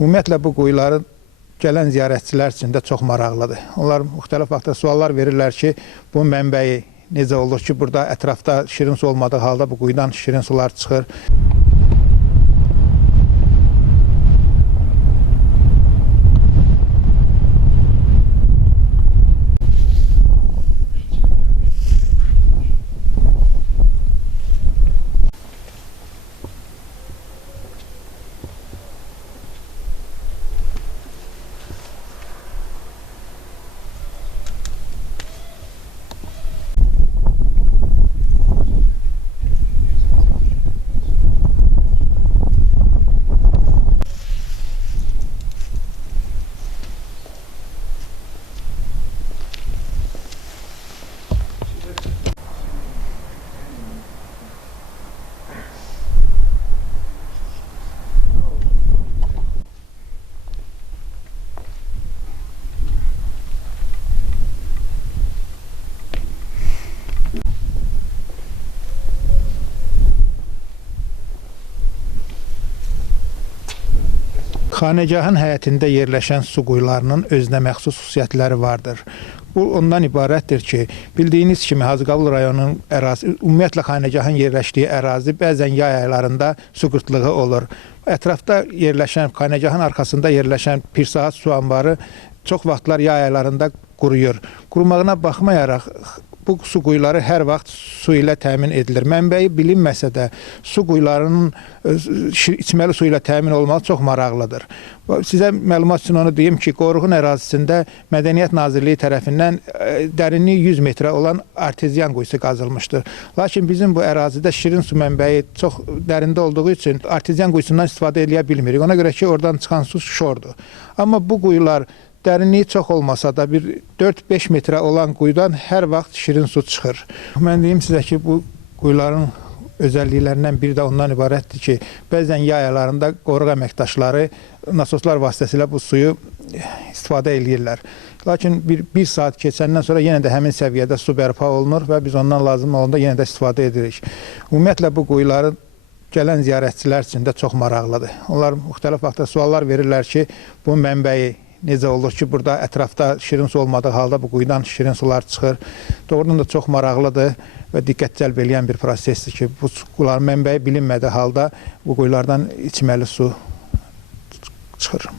Ümumiyyətlə bu quyuların gələn ziyarətçilər üçün də çox maraqlıdır. Onlar müxtəlif vaxtda suallar verirlər ki, bu mənbəyi necə olur ki, burada ətrafda şirin su olmadığı halda bu quyudan şirin sular çıxır. Xanəgahın həyətində yerləşən su quyularının özünə məxsus xüsusiyyətləri vardır. Bu ondan ibarətdir ki, bildiyiniz kimi Hacıqabul rayonunun ərazisi, ümumiyyətlə Xanəgahın yerləşdiyi ərazi bəzən yay aylarında su qıtlığı olur. Ətrafda yerləşən, Xanəgahın arxasında yerləşən Pirsaat su anbarı çox vaxtlar yay aylarında quruyur. Qurumağına baxmayaraq, bu su quyuları hər vaxt su ilə təmin edilir. Mənbəyi bilinməsə də su quyularının içməli su ilə təmin olmağı çox maraqlıdır. Sizə məlumat üçün onu deyim ki, Qoruğun ərazisində Mədəniyyət Nazirliyi tərəfindən dərinliyi 100 metrə olan arteziyan quyusu qazılmışdır. Lakin bizim bu ərazidə şirin su mənbəyi çox dərində olduğu üçün arteziyan quyusundan istifadə edə bilmirik. Ona görə ki, oradan çıxan su şordur. Amma bu quyular dərinliyi çox olmasa da bir 4-5 metrə olan quyudan hər vaxt şirin su çıxır. Mən deyim sizə ki, bu quyuların özəlliklərindən biri də ondan ibarətdir ki, bəzən yay aylarında qoruq əməkdaşları nasoslar vasitəsilə bu suyu istifadə edirlər. Lakin bir saat keçəndən sonra yenə də həmin səviyyədə su bərpa olunur və biz ondan lazım olanda yenə də istifadə edirik. Ümumiyyətlə bu quyuların gələn ziyarətçilər üçün də çox maraqlıdır. Onlar müxtəlif vaxtda suallar verirlər ki, bu mənbəyi necə olur ki, burada ətrafda şirin su olmadığı halda bu quyudan şirin sular çıxır. Doğrudan da çox maraqlıdır və diqqət cəlb edən bir prosesdir ki, bu quyuların mənbəyi bilinmədiyi halda bu quyulardan içməli su çıxır.